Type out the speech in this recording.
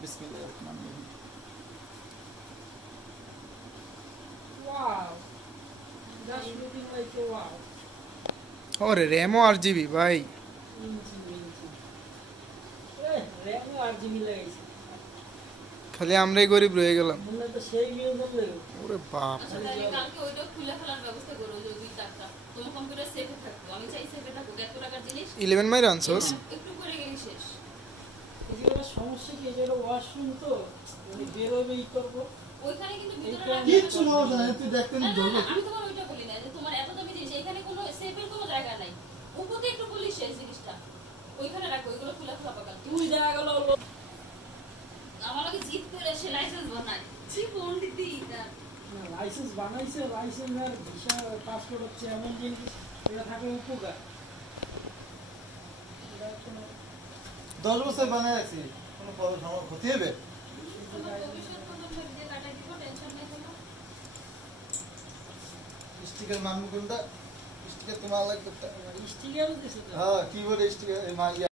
बिस्मिल्लाहिर्रहमानिर्रहीम। Wow, that's looking like a wow. और रेमो RGB भाई রেমো আরজিবি লাগাইছে খালি আমরাই গরিব রয়ে গেলাম। মনে তো সেই মিউজিয়াম লাগে ওরে বাপ আচ্ছা তাহলে কালকে ওইটা খুলে ফেলার ব্যবস্থা করো ওই দুই টাকা তোমার কম্পিউটার সেভে থাকবে আমি চাই সেভে থাকুক এত টাকার জিনিস 11 মাইর আনছস একটু করে গেলে শেষ এই যে ওটা সমস্যা কি যে ওয়াশরুম তো মানে বেরোবে ই করবো ওইখানে কিন্তু ভিতরে কিচ্ছু না জানে তুই দেখতে নি ধরবে আমি তোমার ওইটা বলি না যে তোমার এত দামি জিনিস এখানে কোনো সেফের কোনো জায়গা নাই উপরে একটু বলি শেষ জিনিসটা ওইখানে রাখো ওইগুলো খুলে ফেলা পাকা তুই দেখা গেল আমার লগে জিত করে সে লাইসেন্স বানায় জি পণ্ডিত এটা লাইসেন্স বানাইছে লাইসেন্স আর ভিসা পাসপোর্ট হচ্ছে এমন জিনিস এটা থাকলে উপকার 10 বছর বানায় রাখছি কোনো ক্ষতি হবে তোমার ভবিষ্যৎ কোনো যে কাটাই দিব টেনশন নেই তোমার স্টিকার মানবো কোনটা স্টিকার তোমার লাগবে স্টিকার দিছে তো হ্যাঁ কিবোর্ড স্টিকার